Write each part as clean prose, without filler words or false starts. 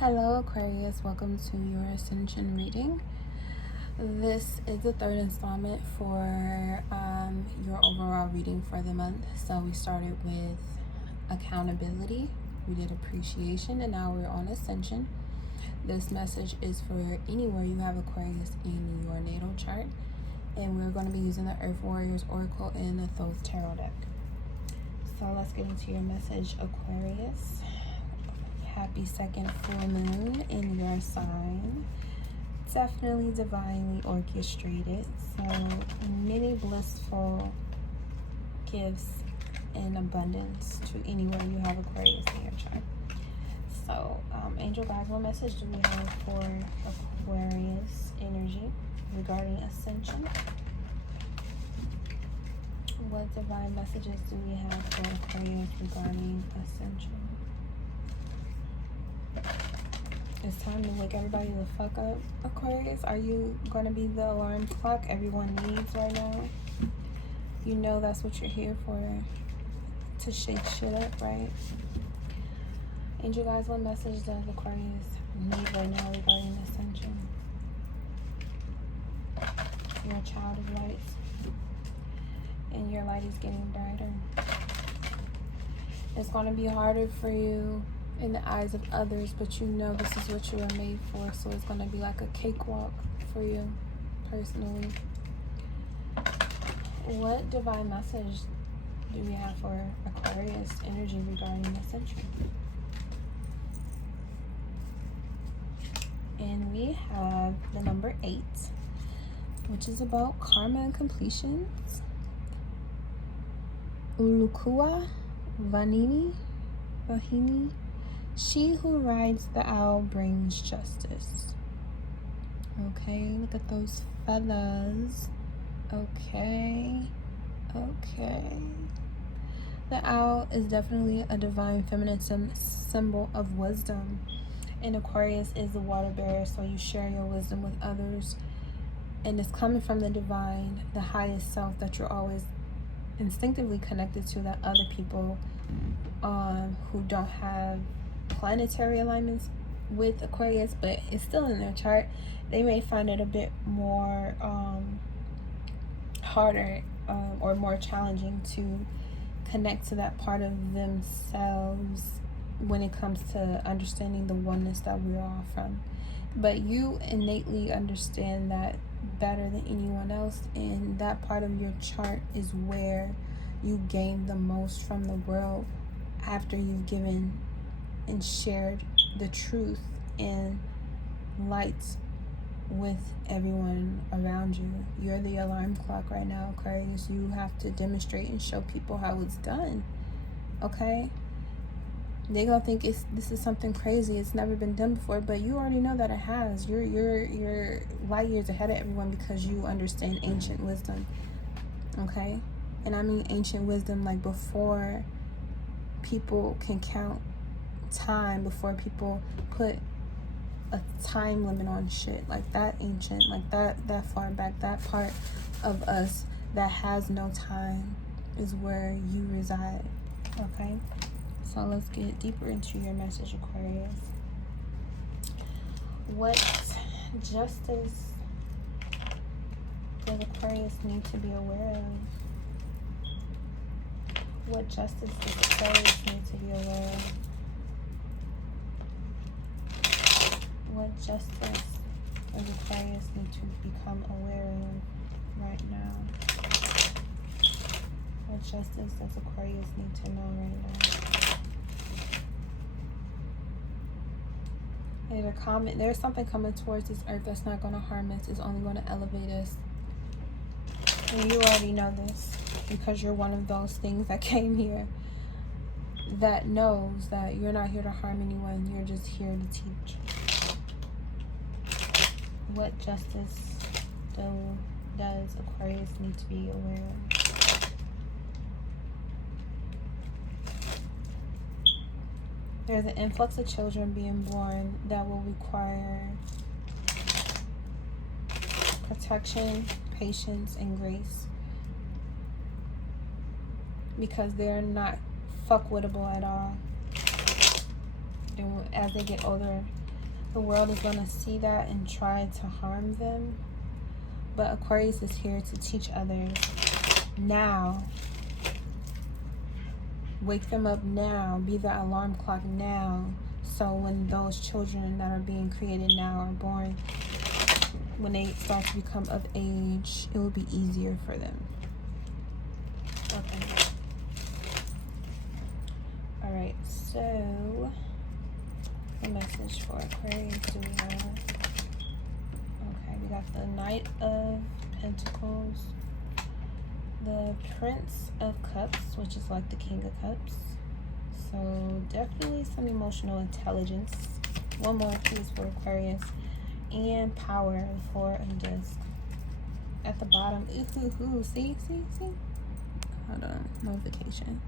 Hello Aquarius, welcome to your Ascension reading. This is the third installment for your overall reading for the month. So we started with accountability, we did appreciation, and now we're on Ascension. This message is for anywhere you have Aquarius in your natal chart. And we're going to be using the Earth Warriors Oracle and the Thoth Tarot deck. So let's get into your message, Aquarius. Happy second full moon in your sign. Definitely divinely orchestrated. So many blissful gifts and abundance to anywhere you have Aquarius in your chart. So angel guides, what message do we have for Aquarius energy regarding Ascension? What divine messages do we have for Aquarius regarding Ascension? It's time to wake everybody the fuck up, Aquarius. Are you going to be the alarm clock everyone needs right now? You know that's what you're here for, to shake shit up, right? Angel guys, what message does Aquarius need right now regarding Ascension? You're a child of light, and your light is getting brighter. It's going to be harder for you in the eyes of others, but you know this is what you were made for, so it's going to be like a cakewalk for you personally. What divine message do we have for Aquarius energy regarding Ascension? And we have the number 8, which is about karma and completions. Ulukua Vahini. She who rides the owl brings justice. Okay, look at those feathers. Okay. The owl is definitely a divine feminine symbol of wisdom. And Aquarius is the water bearer, so you share your wisdom with others. And it's coming from the divine, the highest self that you're always instinctively connected to, that other people who don't have planetary alignments with Aquarius, but it's still in their chart, they may find it a bit more harder or more challenging to connect to that part of themselves when it comes to understanding the oneness that we're all from. But you innately understand that better than anyone else, and that part of your chart is where you gain the most from the world after you've given and shared the truth and light with everyone around you. You're the alarm clock right now, Aquarius. You have to demonstrate and show people how it's done. Okay? They gonna think this is something crazy. It's never been done before, but you already know that it has. You're light years ahead of everyone because you understand ancient wisdom. Okay? And I mean ancient wisdom like before people can count time, before people put a time limit on shit, like that ancient, like that far back. That part of us that has no time is where you reside. Okay, so let's get deeper into your message, Aquarius. What justice does Aquarius need to be aware of? What justice does Aquarius need to be aware of? What justice does Aquarius need to become aware of right now? What justice does Aquarius need to know right now? There's something coming towards this earth that's not going to harm us. It's only going to elevate us. And you already know this because you're one of those things that came here that knows that you're not here to harm anyone. You're just here to teach. What justice does Aquarius need to be aware of? There's an influx of children being born that will require protection, patience, and grace, because they're not fuckwittable at all. And as they get older, the world is going to see that and try to harm them. But Aquarius is here to teach others now. Wake them up now. Be the alarm clock now. So when those children that are being created now are born, when they start to become of age, it will be easier for them. Okay. Alright, so the message for Aquarius do we have? Okay, we got the Knight of Pentacles, the Prince of Cups, which is like the King of Cups. So definitely some emotional intelligence. One more piece for Aquarius. And power, the Four of Discs. At the bottom, see? Hold on, notification.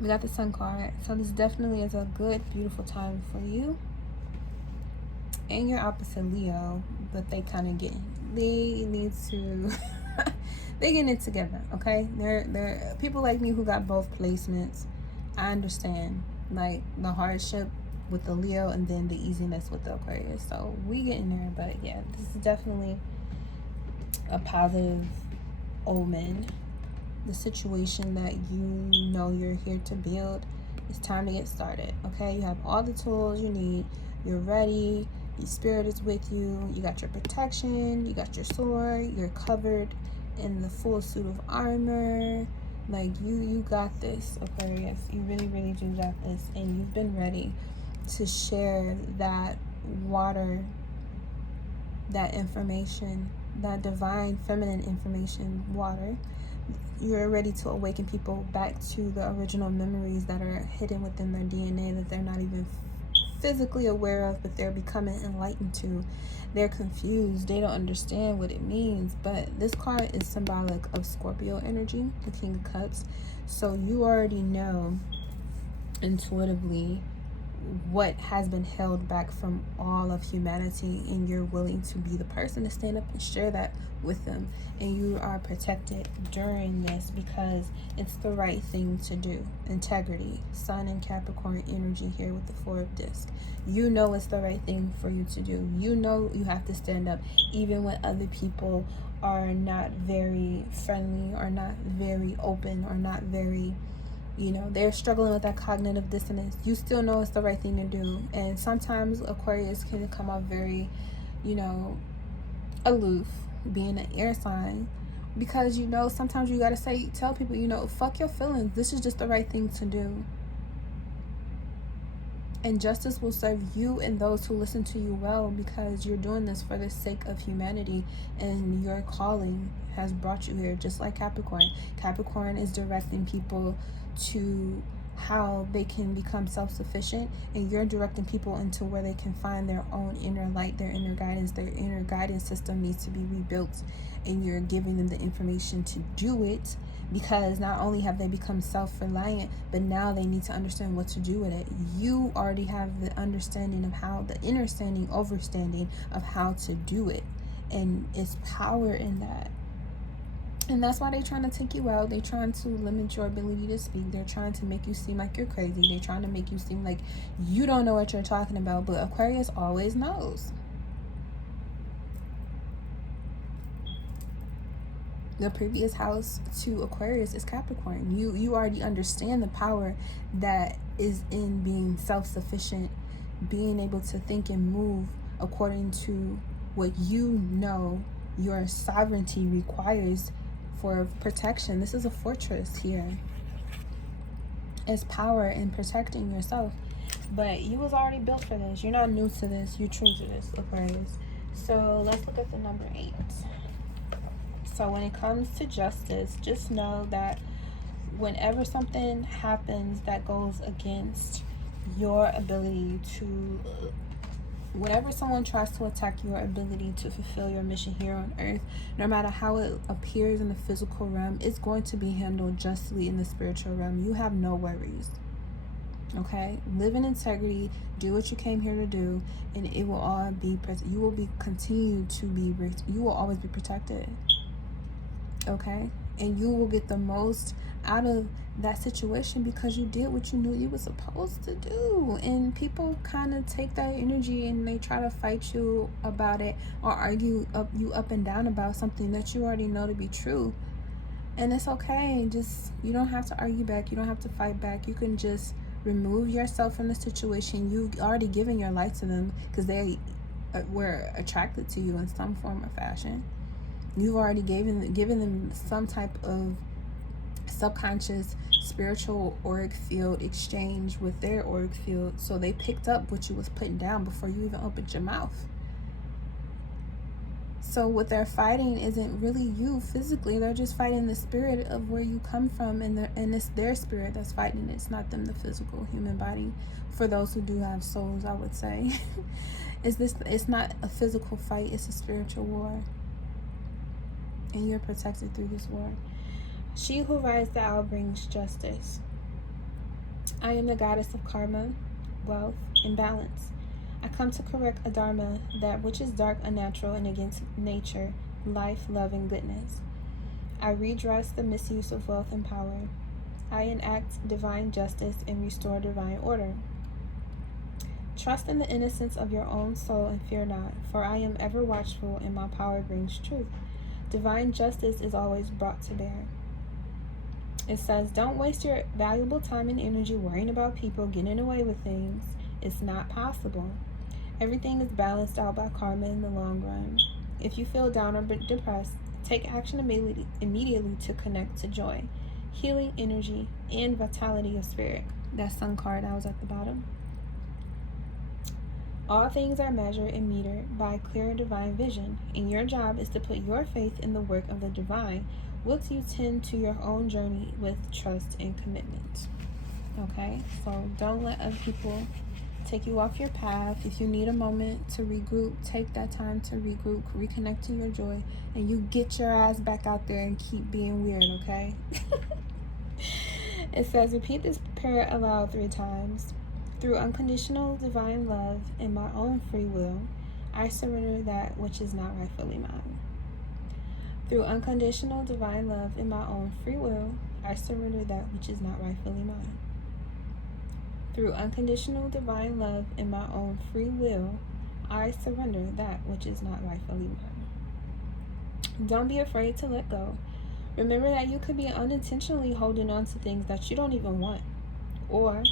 We got the Sun card. So this definitely is a good, beautiful time for you. And your opposite Leo, but they kind of they need to, they getting it together, okay? They're people like me who got both placements. I understand, like, the hardship with the Leo and then the easiness with the Aquarius. So we getting there, but yeah, this is definitely a positive omen. The situation that you know you're here to build, it's time to get started, okay? You have all the tools you need. You're ready. Your spirit is with you. You got your protection. You got your sword. You're covered in the full suit of armor. Like, you got this, Aquarius. You really, really do got this. And you've been ready to share that water, that information, that divine feminine information, water. You're ready to awaken people back to the original memories that are hidden within their DNA that they're not even physically aware of, but they're becoming enlightened to. They're confused. They don't understand what it means. But this card is symbolic of Scorpio energy, the King of Cups. So you already know intuitively what has been held back from all of humanity, and you're willing to be the person to stand up and share that with them. And you are protected during this because it's the right thing to do. Integrity, Sun and Capricorn energy here with the Four of Discs. You know it's the right thing for you to do. You know you have to stand up even when other people are not very friendly or not very open or not very, you know, they're struggling with that cognitive dissonance. You still know it's the right thing to do. And sometimes Aquarius can come off very, you know, aloof, being an air sign, because, you know, sometimes you gotta tell people, you know, fuck your feelings. This is just the right thing to do. And justice will serve you and those who listen to you well, because you're doing this for the sake of humanity, and your calling has brought you here, just like Capricorn. Capricorn is directing people to how they can become self-sufficient, and you're directing people into where they can find their own inner light, their inner guidance. Their inner guidance system needs to be rebuilt, and you're giving them the information to do it, because not only have they become self-reliant, but now they need to understand what to do with it. You already have the understanding of how, the understanding of how to do it, and it's power in that. And that's why they're trying to take you out. They're trying to limit your ability to speak. They're trying to make you seem like you're crazy. They're trying to make you seem like you don't know what you're talking about. But Aquarius always knows. The previous house to Aquarius is Capricorn. You already understand the power that is in being self-sufficient, being able to think and move according to what you know your sovereignty requires for protection. This is a fortress here. It's power in protecting yourself. But you was already built for this. You're not new to this. You're true to this, Aquarius. So let's look at the number 8. So when it comes to justice, just know that whenever something happens that goes against your ability to, whenever someone tries to attack your ability to fulfill your mission here on earth, no matter how it appears in the physical realm, it's going to be handled justly in the spiritual realm. You have no worries. Okay? Live in integrity, do what you came here to do, and it will all be, you will always be protected. Okay? And you will get the most out of that situation because you did what you knew you were supposed to do. And people kind of take that energy and they try to fight you about it or argue you up and down about something that you already know to be true. And it's okay. Just, you don't have to argue back. You don't have to fight back. You can just remove yourself from the situation. You've already given your life to them because they were attracted to you in some form or fashion. You've already given them some type of subconscious spiritual auric field exchange with their auric field, so they picked up what you was putting down before you even opened your mouth. So what they're fighting isn't really you physically. They're just fighting the spirit of where you come from, and it's their spirit that's fighting. It's not them, the physical human body. For those who do have souls, I would say, it's not a physical fight. It's a spiritual war, and you're protected through this war. She who rides the owl brings justice. I am the goddess of karma, wealth, and balance. I come to correct adharma, that which is dark, unnatural, and against nature, life, love, and goodness. I redress the misuse of wealth and power. I enact divine justice and restore divine order. Trust in the innocence of your own soul and fear not, for I am ever watchful and my power brings truth. Divine justice is always brought to bear. It says, don't waste your valuable time and energy worrying about people getting away with things. It's not possible. Everything is balanced out by karma in the long run. If you feel down or depressed, take action immediately to connect to joy, healing energy, and vitality of spirit. That sun card that was at the bottom. All things are measured and metered by clear divine vision, and your job is to put your faith in the work of the divine, whilst you tend to your own journey with trust and commitment. Okay, so don't let other people take you off your path. If you need a moment to regroup, take that time to regroup, reconnect to your joy, and you get your ass back out there and keep being weird, okay? It says, repeat this prayer aloud 3 times. Through unconditional divine love and my own free will, I surrender that which is not rightfully mine. Through unconditional divine love and my own free will, I surrender that which is not rightfully mine. Through unconditional divine love and my own free will, I surrender that which is not rightfully mine. Don't be afraid to let go. Remember that you could be unintentionally holding on to things that you don't even want. Or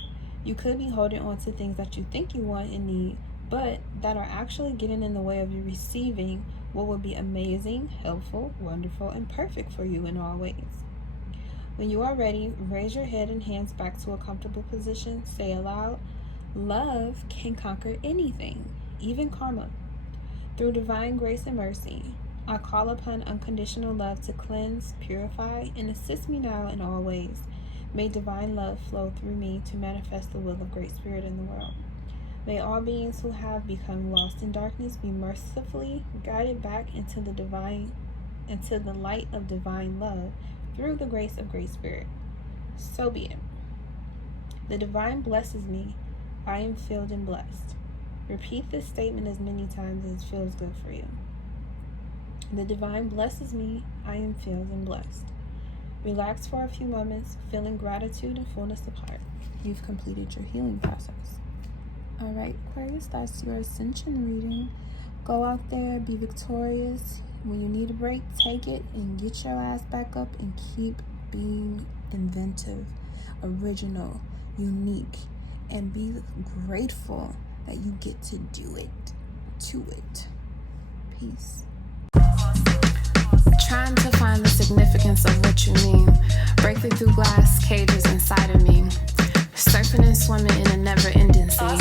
you could be holding on to things that you think you want and need, but that are actually getting in the way of you receiving what would be amazing, helpful, wonderful, and perfect for you in all ways. When you are ready, raise your head and hands back to a comfortable position. Say aloud, love can conquer anything, even karma. Through divine grace and mercy, I call upon unconditional love to cleanse, purify, and assist me now in all ways. May divine love flow through me to manifest the will of Great Spirit in the world. May all beings who have become lost in darkness be mercifully guided back into the light of divine love through the grace of Great Spirit. So be it. The divine blesses me. I am filled and blessed. Repeat this statement as many times as feels good for you. The divine blesses me. I am filled and blessed. Relax for a few moments, feeling gratitude and fullness of heart. You've completed your healing process. All right, Aquarius, that's your ascension reading. Go out there, be victorious. When you need a break, take it and get your ass back up and keep being inventive, original, unique, and be grateful that you get to do it. Peace. Trying to find the significance of what you mean. Breaking through glass cages inside of me. Surfing and swimming in a never-ending sea.